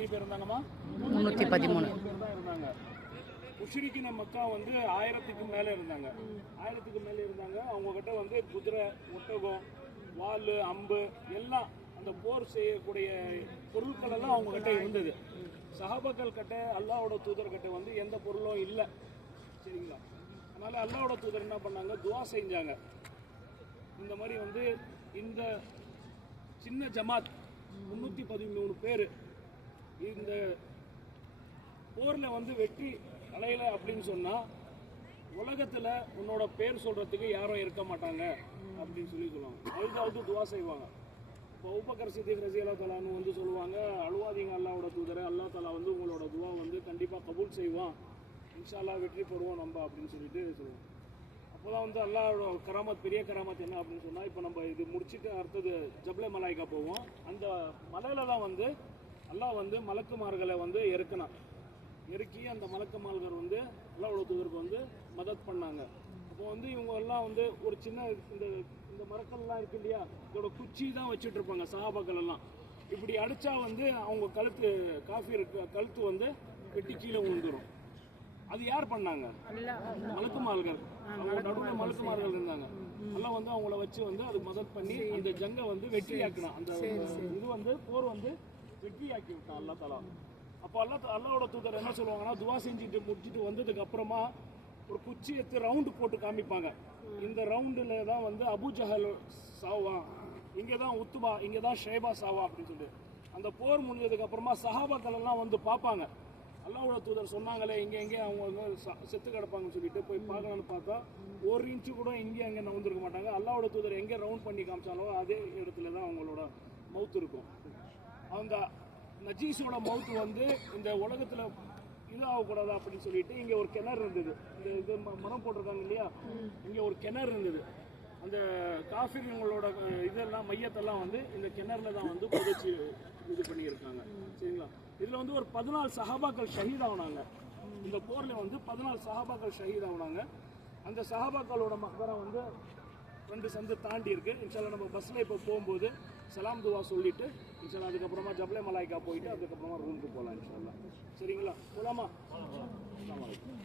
எத்தனை பேர் இருந்தாங்கம்மா? 313 பேர் தான் இருந்தாங்க. முஷ்ரிக்கின மக்கா வந்து 1000க்கு மேலே இருந்தாங்க. 1000க்கு மேலே இருந்தாங்க. அவங்க கிட்ட வந்து குதிரை, ஒட்டகம், வாள், அம்பு எல்லாம் அந்த போர் செய்யக்கூடிய பொருட்கள் எல்லாம் அவங்க கிட்ட இருந்தது. சஹாபாக்கள் கிட்ட அல்லாஹ்வோட தூதர் கிட்ட வந்து எந்த பொருளும் இல்லை. சரிங்களா? அதனால அல்லாஹ்வோட தூதர் என்ன பண்ணாங்க, துவா செஞ்சாங்க. இந்த மாதிரி வந்து இந்த சின்ன ஜமாத் 313 பேர் இந்த போரில் வந்து வெற்றி அடையலை அப்படின்னு சொன்னால் உலகத்தில் உன்னோட பேர் சொல்கிறதுக்கு யாரும் இருக்க மாட்டாங்க அப்படின்னு சொல்லுவாங்க. அதுக்காவது துவா செய்வாங்க. இப்போ அபூபக்கர் சித்திக் ரலியல்லாஹு தஆலான்னு வந்து சொல்லுவாங்க, அழுவாதீங்க அல்லாஹ்வோட தூதரை, அல்லாஹ் தஆலா வந்து உங்களோட துவா வந்து கண்டிப்பாக கபூல் செய்வான், இன்ஷா அல்லாஹ் வெற்றி பெறுவோம் நம்ம அப்படின்னு சொல்லிட்டு சொல்லுவோம். அப்போ தான் வந்து அல்லாஹ்வோட கராமத், பெரிய கராமத் என்ன அப்படின்னு சொன்னால், இப்போ நம்ம இது முடிச்சுட்டு அடுத்தது ஜப்லே மலாய்க்கா போவோம். அந்த மலையில் தான் வந்து அல்லாஹ் வந்து மலக்குமார்களை வந்து இறக்கி அந்த மலக்குமார்கள் வந்து அல்லாஹ்வோட தூதருக்கு வந்து மதத் பண்ணாங்க. அப்போ வந்து இவங்க எல்லாம் வந்து ஒரு சின்ன இந்த மரக்கல்லாம் இருக்கு இல்லையா, இதோட குச்சி தான் வச்சுட்டு இருப்பாங்க சஹாபாக்கள் எல்லாம். இப்படி அடிச்சா வந்து அவங்க கழுத்து வந்து வெட்டி கீழே விழுந்துடும். அது யார் பண்ணாங்க? மலக்குமார்கள். அவங்க நடுவில் மலக்குமார்கள் இருந்தாங்க. எல்லாம் வந்து அவங்கள வச்சு வந்து அது மதத் பண்ணி அந்த ஜங்கை வந்து வெற்றியாக்கினான். அந்த இது வந்து போர் வந்து வெற்றியாக்கி விட்டான் அல்லாஹ் தஆலா. அப்போ அல்லாஹ்வோட தூதர் என்ன சொல்லுவாங்கன்னா, துவா செஞ்சுட்டு முடிச்சுட்டு வந்ததுக்கு அப்புறமா ஒரு குச்சி எடுத்து ரவுண்டு போட்டு காமிப்பாங்க. இந்த ரவுண்டில் தான் வந்து அபூ ஜஹல் சாவான், இங்கே தான் உத்துபா, இங்கே தான் ஷைபா சாவா அப்படின்னு சொல்லிட்டு அந்த போர் முடிஞ்சதுக்கு அப்புறமா சஹாபாக்கள் எல்லாம் வந்து பார்ப்பாங்க. அல்லாஹ்வோட தூதர் சொன்னாங்களே இங்கே அவங்க வந்து செத்து கிடப்பாங்கன்னு சொல்லிட்டு போய் பார்க்கலான்னு பார்த்தா 1 இன்ச்சு கூட இங்கே அங்கே நவுந்திருக்க மாட்டாங்க. அல்லாஹ்வோட தூதர் எங்கே ரவுண்ட் பண்ணி காமிச்சாலும் அதே இடத்துல தான் அவங்களோட மவுத் இருக்கும். அந்த நஜீஸோட மவுத்து வந்து இந்த உலகத்தில் இதாகக்கூடாது அப்படின்னு சொல்லிட்டு இங்கே ஒரு கிணறு இருந்தது. இது மரம் போட்டிருக்காங்க இல்லையா, இங்கே ஒரு கிணறு இருந்தது. அந்த காஃபிர்களோட இதெல்லாம் மையத்தெல்லாம் வந்து இந்த கிணறுல தான் வந்து புதைச்சி இது பண்ணியிருக்காங்க. சரிங்களா? இதில் வந்து ஒரு 14 சஹாபாக்கள் ஷஹீத் ஆகுனாங்க. இந்த போரில் வந்து 14 சஹாபாக்கள் ஷஹீத் ஆகுனாங்க. அந்த சஹாபாக்களோட மக்பரா வந்து 2 சந்து தாண்டி இருக்கு. இன்ஷால்லா நம்ம பஸ்ஸில் இப்போ போகும்போது சலாம் துவா சொல்லிட்டு இன்ஷால்லா அதுக்கப்புறமா ஜப்லே மலாய்க்கா போயிட்டு அதுக்கப்புறமா ரூமுக்கு போகலாம் இன்ஷால்லா. சரிங்களா? போலாமா? அஸ்ஸலாமு அலைக்கும்.